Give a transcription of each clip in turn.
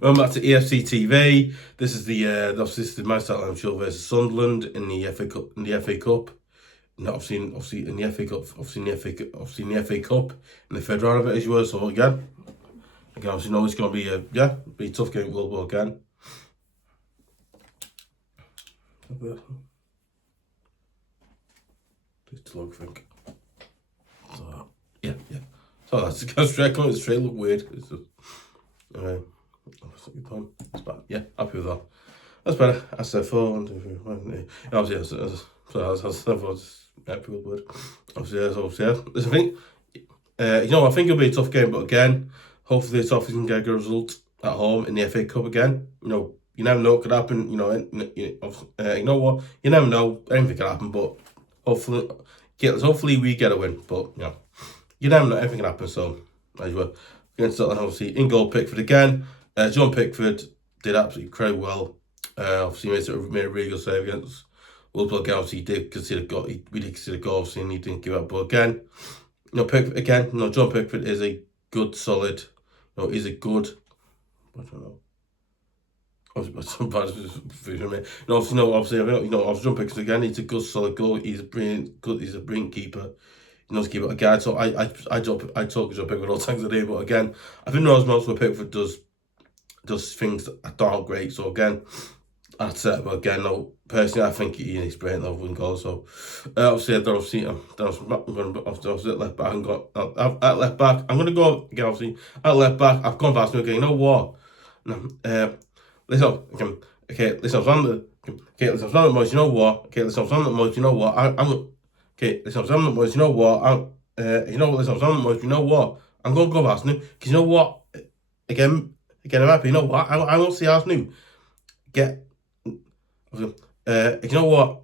Welcome back to EFC TV. This is the obviously this is the Manchester United show versus Sunderland in the FA Cup. Not obviously in the FA Cup, in the FA Cup in the third round of it as you were. So again, obviously know it's going to be be a tough game. We'll again. It's log, I think. So yeah. So that's straight look weird. It's just it's bad. Yeah, happy with that. That's better. That's the 4, 1, 2, 3, 1. Obviously, that's happy with the word. Obviously, yeah. Listen, I think, I think it'll be a tough game, but again, hopefully the Toffees can get a good result at home in the FA Cup again. You never know what could happen. You know what? You never know. Anything can happen, but hopefully we get a win. But you never know. Anything can happen. So as well, against Sunderland, obviously in goal Pickford again. John Pickford did absolutely incredibly well. Obviously made a really good save against Wolves. Again, obviously he did consider goal. We did consider goal, obviously, and he didn't give up. But again, Pickford again. John Pickford is a good, solid. He's a good. I don't know. Obviously, John Pickford again. He's a good, solid goal. He's a brilliant keeper. He knows to keep it again. So I talk to John Pickford all times a day. But again, I think most where Pickford does things that aren't great. So again, that's it. But again, personally, I think he's brilliant at winning goals. So obviously, I'm going to left back. At left back, I'm going to go again. Obviously, at left back, I've gone past me again. You know what? Listen, listen, I'm the most. You know what? Okay, listen, I'm the most. You know what? Listen, I'm the most. You know what? Listen, I'm the most. You know what? I'm going to go past me because you know what? Again, I'm happy. You know what? I won't see Aznou get. You know what?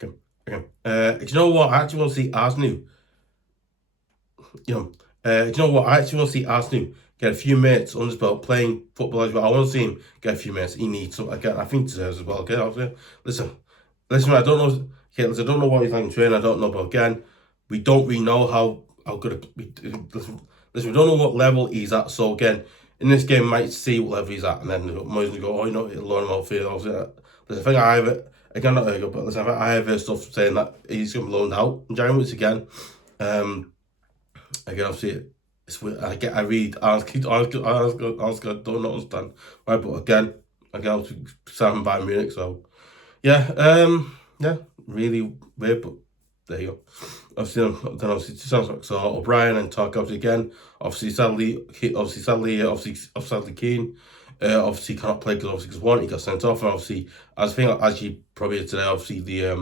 You know what? I actually want to see Aznou. You know what? I actually want to see Aznou get a few minutes on his belt playing football as well. I want to see him get a few minutes. He needs some. Again, I think he deserves as well. Okay, obviously. Listen. I don't know. Okay, listen, I don't know what he's like in training. I don't know, but again, we don't really know how good. Listen, we don't know what level he's at. So again, in this game, we might see what level he's at, and then Moyes will go, it'll loan him outfield. Obviously, listen, I think I have it. Again, not very good, but listen, I have stuff saying that he's going to be loaned out in January once again. Again, obviously, it's weird. I read. Honestly, I don't understand. Right, but again, obviously, Sam Bayern Munich. So, yeah, really weird, but there you go. Obviously, sounds like so. O'Brien and Tarkowski again. Obviously, sadly, Keane. Obviously cannot play because he got sent off, and obviously, as you probably today, obviously I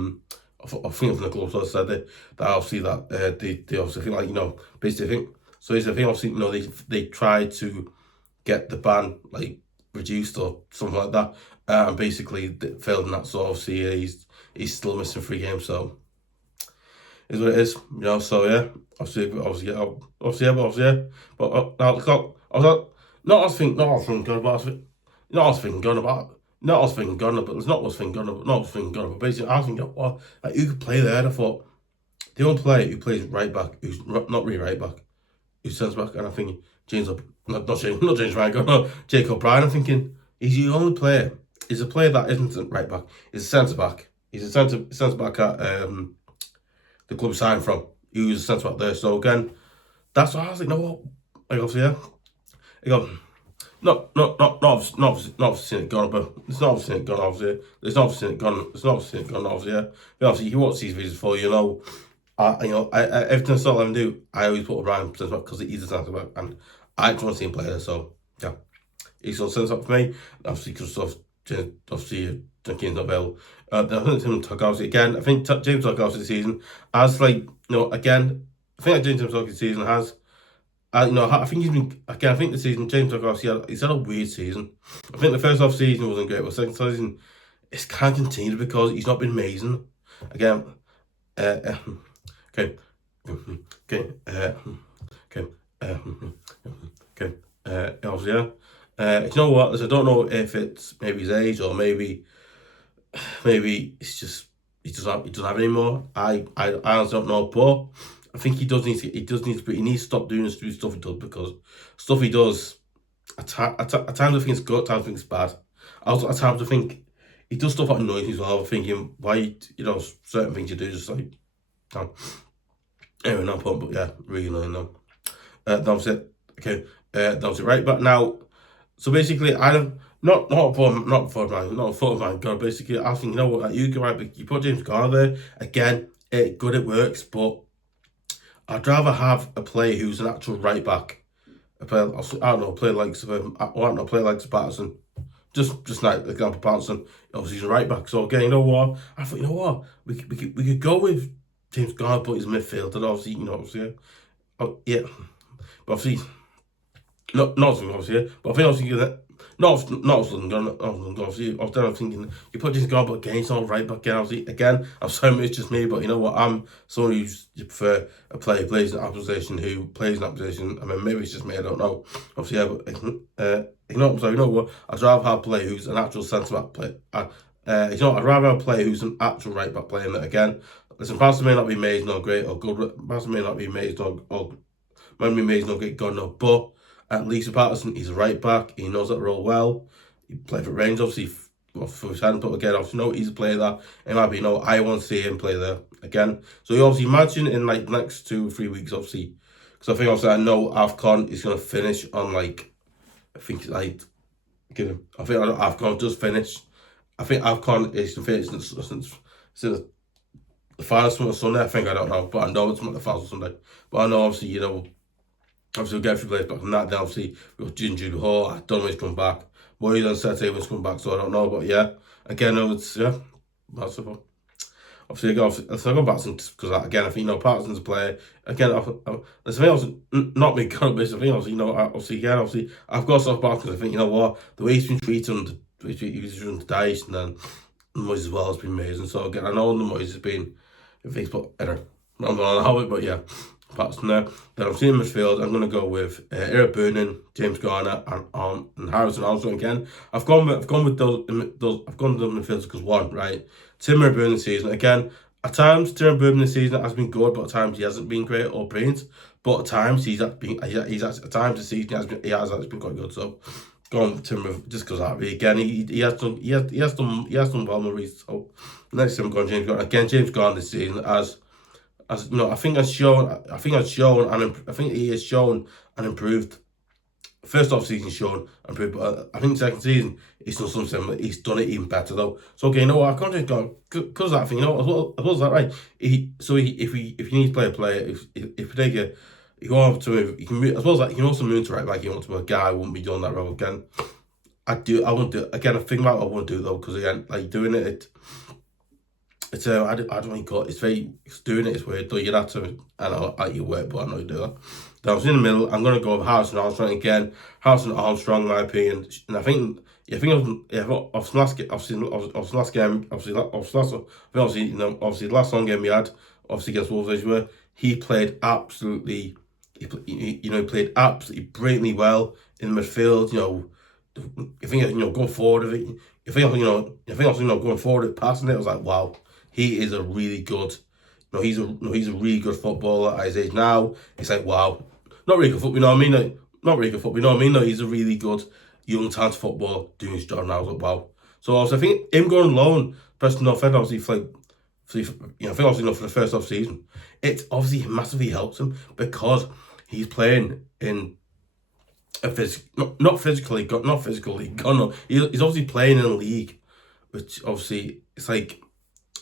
think from the club sort said that obviously they obviously think basically think so. It's the thing obviously they tried to get the ban reduced or something like that, and basically failed in that. So obviously he's still missing 3 games. So is what it is, So yeah, obviously, but not as thinking gone about. Not as thinking gone, but it's not what's thinking gone, but not what's thinking gone. But basically, I was thinking, who could play there? I thought the only player who plays right back, who's not really right back, who's centre back, and I'm thinking James Ryan, no, Jacob Brien. I'm thinking he's the only player. He's a player that isn't right back. He's a centre back. He's a centre back at the club signed from. He was a centre back there. So again, that's why I was like, no, obviously, yeah. Not obviously it gone, but it's not obviously it gone. Obviously, it's not obviously it gone. It's not obviously it gone. Obviously, yeah. But obviously, you watch these videos before, every time I start letting do, I always put Ryan centre back because he's a centre back, and I just want to see him play there. So yeah, he's on centre back for me. Obviously, because obviously Keane's not available. I think Tarkowski again. I think James Tarkowski this season has again. I think James Tarkowski this season has. I think he's been again. I think the season James Tarkowski he's had a weird season. I think the first half season wasn't great, but second season it's kind of continued because he's not been amazing. Again, obviously, you know what? I don't know if it's maybe his age or maybe it's just he doesn't have any more. I honestly don't know, but I think he needs to stop doing the stuff he does, because stuff he does at times I think it's good, at times I think it's bad. Also, at times I think he does stuff that annoys me as well. I'm thinking, why, certain things you do just like, anyway, no point, but yeah, really annoying though. That was it. Okay, that was it, right? But now, so basically, I don't, not a photo of mine, God, basically, I think, you know what, like, you go right, but you put James Garner there, again, good, it works, but I'd rather have a player who's an actual right back. A player, I don't know, player like Patterson. Just like example, Patterson, obviously he's a right back. So again, you know what? I thought, you know what? We could go with James Garner, but he's midfield, and obviously, yeah. But obviously, not obviously, but I think obviously that. Not obviously, I'm thinking you put James Garner, but again, he's not right back again. Obviously, again, I'm sorry, it's just me, but you know what? I'm someone you prefer a player who plays in that position, I mean, maybe it's just me, I don't know. Obviously, yeah, but you know what? I'd rather have a player who's an actual centre back player. I'd rather have a player who's an actual right back player. And again, listen, Patterson may not be amazing or great or good. Patterson may not be amazing or might be amazing or great, God no, but at least with Patterson, he's a right back. He knows that role well. He played for Rangers, obviously, for his hand, but again, obviously, he's a player that it might be, I want to see him play there again. So you obviously imagine in like the next 2 or 3 weeks, obviously, because I think obviously I know AFCON is going to finish on like, I think AFCON just finished. I think AFCON is finished since the finals on Sunday. I don't know, but I know it's not the finals on Sunday. But I know obviously, obviously we'll get a few players back from that. Then obviously we've got Jude Hall. I don't know when he's coming back. Moyes on Saturday when he's coming back, so I don't know. But yeah, again, it's that's it. Obviously, I go back because again, I think Patterson's a player. Again, there's something else, not me, but I think obviously, I've got stuff back because I think the way he's been treated on the dice, and then Moyes as well has been amazing. So again, I know the Moyes has been, if he's put, I don't know, but yeah. Patterson there. Then I'm seeing midfield. I'm going to go with Iroegbunam, James Garner, and Harrison Armstrong again. I've gone with those. I've gone with the midfielders because one, right? Tim Iroegbunam this season again. At times, Tim Iroegbunam this season has been good, but at times he hasn't been great or brilliant. But at times he's at times this season he has actually been quite good. So going with Tim just because that again he has done well more recently. So next time I'm going James Garner again. James Garner this season as I think he has shown and improved. First off season shown and improved, but I think the second season he's done something similar. He's done it even better though. So okay, I can't just go because that thing. As well as that, right? If you need to play a player, if you take you go over to move, you can move, as well as that, you can also move to right back. You want to be a guy, wouldn't be doing that role again. I won't do it again. I think about I won't do it though because again, like doing it. It's I don't think it's doing it. It's weird though. You'd have to at your work, but I know you do that. Then I was in the middle. I'm gonna go with Harrison Armstrong again. Harrison Armstrong, in my opinion, and I think obviously last game, obviously the last home game we had, obviously against Wolves, where he played absolutely, played absolutely brilliantly well in the midfield. I think going forward, going forward, passing it, I was like, wow. He is a really good, he's a really good footballer at his age now. It's like, wow. Not really good football, you know what I mean? Not really good football, you know what I mean? No, he's a really good young talent footballer doing his job now. I was like, wow. So also, I think him going alone, Preston North End, obviously, for the first off season, it obviously massively helps him because he's playing in a he's obviously playing in a league, which obviously it's like,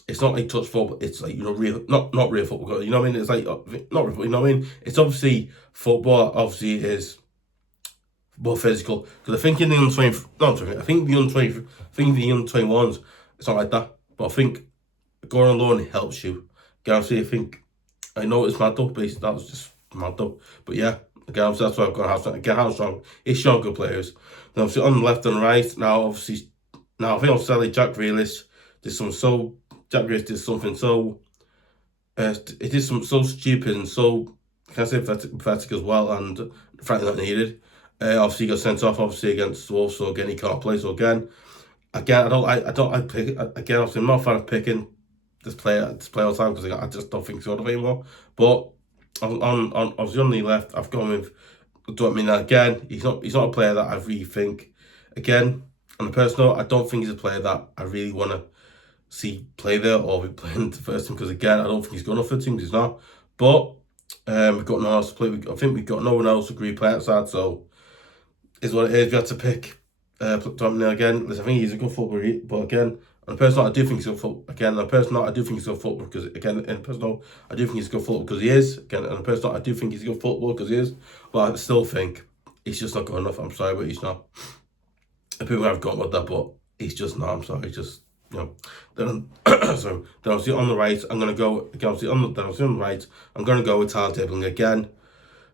it's not like touch football, it's like, real, not real football, you know what I mean? It's like, not real, you know what I mean? It's obviously, football obviously is more physical, because I think in the under-20, I think the under-21s, it's not like that, but I think going alone helps you. Again, obviously, I know it's mad though, but that was just mad though, but yeah, again, obviously that's why I've got Armstrong. Again, Armstrong, he's shown good players. Then obviously on the left and right, I think obviously Jack Grealish did something so it did something so stupid and so, can I say, pathetic as well, and frankly not needed. Obviously he got sent off obviously against Wolves, so again he can't play. So again I don't pick again. Obviously I'm not a fan of picking this player all the time because I just don't think he's good enough anymore. But on obviously on the left, I've gone with don't mean that again. He's not a player that I really think, again, on a personal note, I don't think he's a player that I really want to see play there or be playing the first team, because again, I don't think he's good enough for the team. He's not. But we've got no one else to play. I think we've got no one else to agree play outside. So is what it is. We had to pick McNeil again. Listen, I think he's a good footballer, but again, on a personal, I do think he's a good footballer. Again, on a personal, I do think he's a good footballer because again, in personal, I do think he's a good footballer because he is. Again, on a personal, I do think he's a good footballer because he is. But I still think he's just not good enough. I'm sorry, but he's not. People have gone with that, but he's just not. I'm sorry, just. Then sorry. Then obviously on the right, I'm gonna go again. Obviously on the right, I'm gonna go with Tal Dibling again.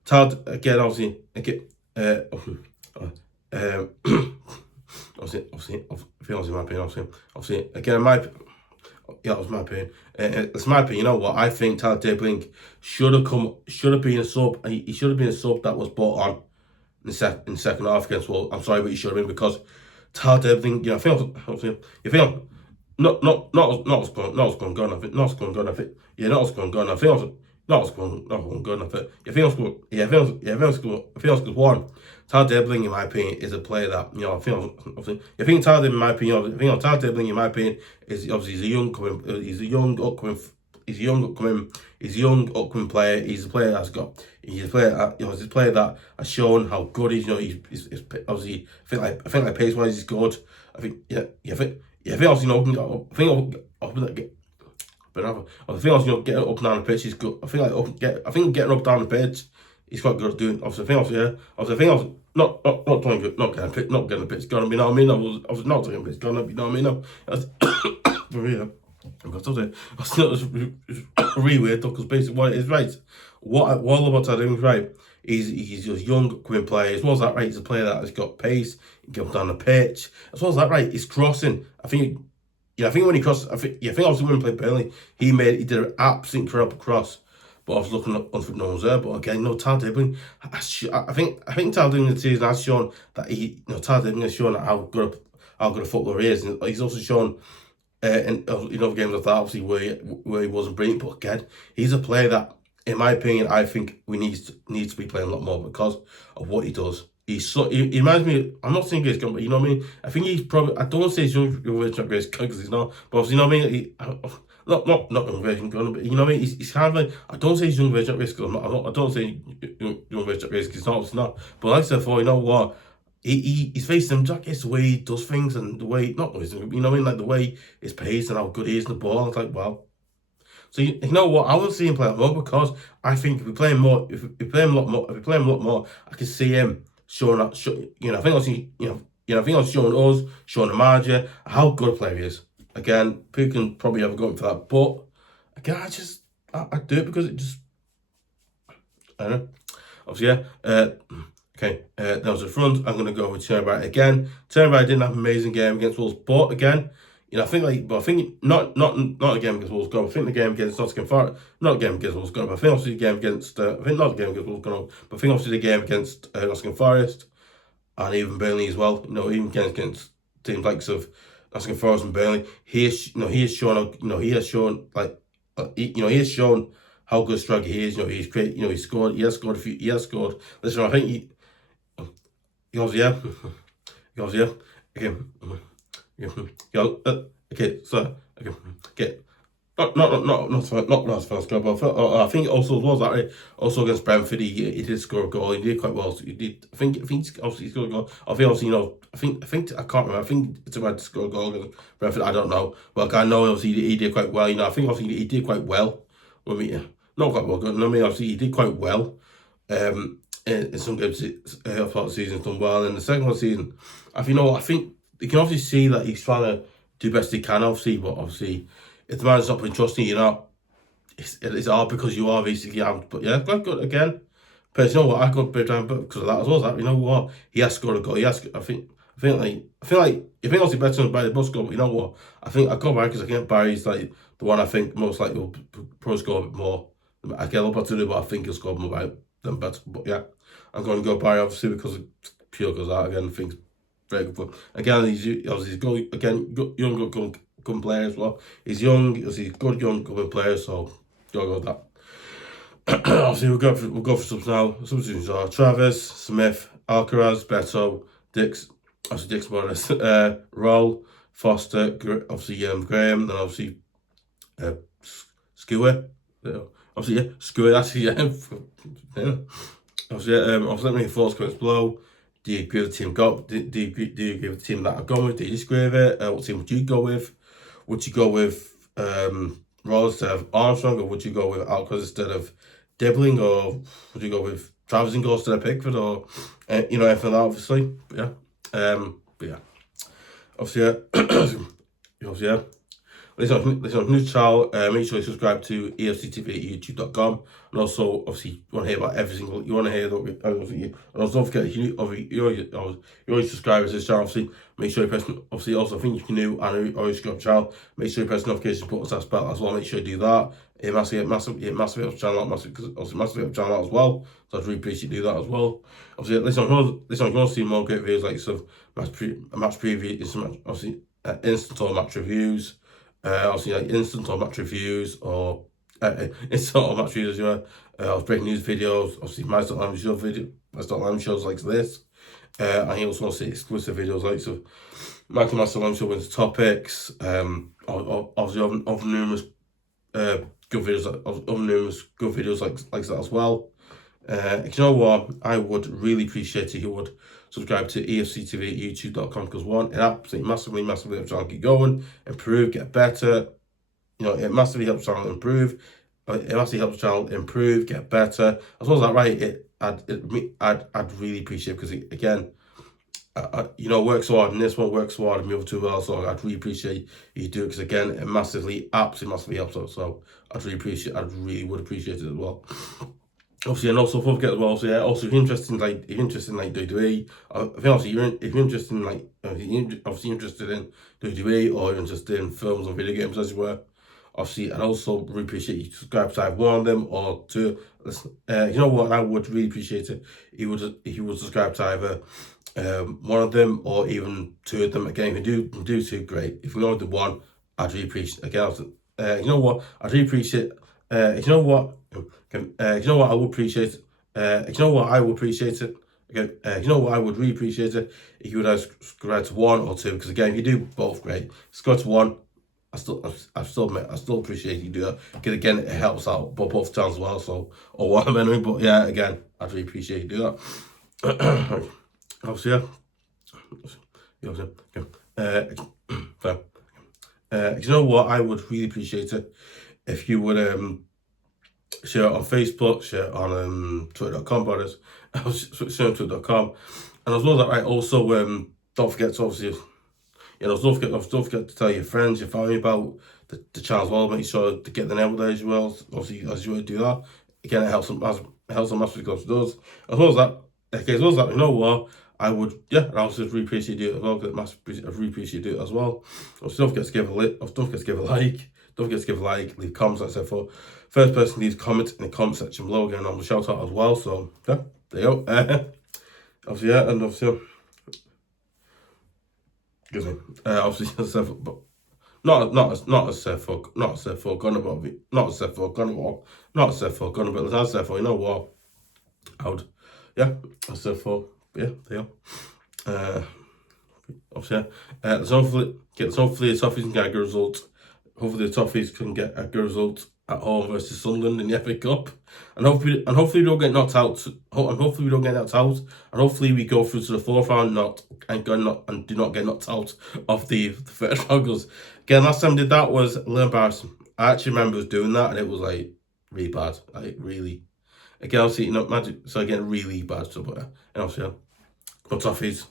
Tal again, obviously again. Obviously, my opinion. Obviously, again, that was my opinion. It's my opinion. You know what? I think Tal Dibling should have been a sub. He should have been a sub that was brought on in the second half against Wolves. I'm sorry, but he should have been, because Tal Dibling, I think you feel. Not what's going on. I think not what's going on. I think not what's going on. I think not what's going on. I think if he one, Tal Dibling, in my opinion, is a player that I think Tal Dibling, in my opinion, Tal Dibling, in my opinion, is obviously he's a young upcoming player. He's a player that has shown how good he's. He's obviously I think like pace wise he's good. I think I think also getting up and down the pitch is good. I think getting up down the pitch, he's quite good at doing. Obviously, not getting the pitch. Gonna be, you know what I mean. I was not doing the pitch. Gonna be, you know what I mean. For real. It's really weird though, because basically what it is, right. What all about that is right. He's just young, coming player. As well as that, right, he's a player that has got pace. He can get down the pitch. As well as that, right, he's crossing. I think when he crossed, I think obviously when he played Burnley, he did an absolute incredible cross. But I was looking up, no one's there. But again, Tal Dibling, I think Tal Dibling this season has shown that Tal Dibling has shown how good a footballer he is. And he's also shown in other games like that, obviously where he wasn't brilliant. But again, he's a player that, in my opinion, I think we needs to be playing a lot more because of what he does. He reminds me. I'm not saying he's gone, but you know what I mean. I think he's probably. I don't want to say he's young version of Grace because he's not. But obviously, you know what I mean. Not young version, but you know what I mean. He's kind of like, I don't say he's young version of Grace because I don't say young version of Grace because he's not. But like I said before, you know what? He's facing him. Jack, it's the way he does things and the way you know what I mean, like the way his pace and how good he is in the ball. It's like, wow. So you know what? I want to see him play a lot more because I think if we play him a lot more, I can see him showing that. I think I'll see showing us, showing the manager how good a player he is. Again, people can probably have a go for that, but again, I do it because it just, I don't know. Obviously, yeah. Okay, that was the front. I'm gonna go with Turnberry again. Turnberry didn't have an amazing game against Wolves, but again. I think not a game against Wolves gone. I think the game against Nottingham Forest, not a game against Wolves gone. But I think obviously the game against, I think not the game against Wolves gone. But I think obviously the game against Nottingham Forest and even Burnley as well. Even against teams like of Nottingham Forest and Burnley, he has shown how good a striker he is. He's great. He has scored. Listen, I think he goes, yeah. Okay, so okay, not first goal, but I think also as well as that, right? Also against Brentford, he did score a goal. He did quite well. So he did. I think obviously he scored a goal. I think obviously I think I can't remember. I think it's about to score a goal against Brentford. I don't know, but I know obviously he did quite well. I think obviously he did quite well. Not quite well. Good. Obviously he did quite well. In some games, part of the season, he's done well. In the second half of the season, I think you can obviously see that he's trying to do best he can, obviously, but obviously, if the man's not been trusting you, it's hard because you are basically out. But yeah, quite good again. But you know what, I got bit down because of that as well. That, you know what, he has scored a goal. I feel like obviously better than Barry the bus score, but you know what, I think I go Barry because I think Barry's like the one I think most likely will probably score a bit more. I get a lot to do, but I think he'll score more than better. But yeah, I'm going to go Barry obviously because pure goes out again. I think very good for again. He's good again. Young good player as well. He's young. He's good young good player. So go with that. Obviously, we'll go for subs now. Substitutions are Travers, Smith, Alcaraz, Beto, Dixon, Rohl, Foster, obviously Graham, then obviously Schoor. Obviously, yeah, Schoor, actually, yeah. Obviously, let me know your thoughts, comments below. Do you agree with the team do you agree with the team that I've gone with? Do you disagree with it? What team would you go with? Would you go with Rohl instead of Armstrong, or would you go with Alcaraz instead of Dibling, or would you go with Travers instead of Pickford, or anything like that, obviously. But yeah. Obviously, yeah. Listen on new channel, make sure you subscribe to EFC TV at youtube.com, and also obviously you want to hear about every single, and also don't forget, you always subscribe to this channel. Obviously make sure you press, obviously also I think if you're new and always subscribe to the channel, make sure you press the notification button as well. Make sure you do that. It massively helps the channel out as well, so I'd really appreciate you do that as well. Obviously listen, if you want to see more great videos like some match previews, obviously instant or match reviews, obviously like instant or match reviews, or instant or match reviews as well. Breaking news videos, obviously my live shows like this. And you also want to see exclusive videos like so Michael Master Live Show into topics, obviously of numerous good videos like that as well. You know what, I would really appreciate it if you would subscribe to EFC TV at youtube.com, because one, it absolutely massively helps the channel keep going, improve, get better. It massively helps the channel improve. It massively helps the channel improve, get better. As well as that, right? I'd really appreciate it, because again, work so hard, and this one works so hard, and the other two well. So I'd really appreciate you do it, because again, it absolutely helps out. So I really would appreciate it as well. Obviously, and also don't forget as well. So yeah, also if you're interested in WWE, I think obviously if you're interested in WWE, or you're interested in films or video games as you were, obviously, I'd also really appreciate you subscribe to either one of them or two. You know what, I would really appreciate it if you would subscribe to either one of them or even two of them. Again, if you do two, great. If you only do one, I'd really appreciate it. Again, you know what, I'd really appreciate you know what I would appreciate you know what I would appreciate it. Again, you know what I would really appreciate it if you would either subscribe to one or two, because again, if you do both, great. Subscribe to one, I still appreciate you do that, because again, it helps out both channels as well. So, or one of them anyway. But yeah, again, I'd really appreciate you do that. Obviously, you know what, I would really appreciate it if you would share it on Facebook, share it on Twitter.com, brothers. Share on Twitter.com, and as well as that, right? Also, don't forget to obviously, don't forget to tell your friends, your family about the channel as well. Make sure to get the name out there as well. Obviously, as you would do that, again, it helps them massively, because it does. As well as that, you know what, I would, I also really appreciate you do it as well. I really appreciate you do it as well. Also, don't forget to give a like. Don't forget to give a like, leave comments, like I said. For first person leaves comments in the comment section below, again, I'm gonna shout out as well. So yeah, there you go. Obviously, and obviously, excuse me. Obviously, as I said, but not as said for Gunner, but as I said for, you know what, I would, as I said for, there you go. Obviously, hopefully the Toffees can get a good result. Hopefully the Toffees can get a good result at home versus Sunderland in the FA Cup, and hopefully we don't get knocked out. And hopefully we go through to the fourth round, and do not get knocked out of the third round. Because again, last time I did that was a little embarrassing. I actually remember us doing that, and it was like really bad, like really. Again, obviously, magic. So again, really bad stuff. And obviously, come on, Toffees.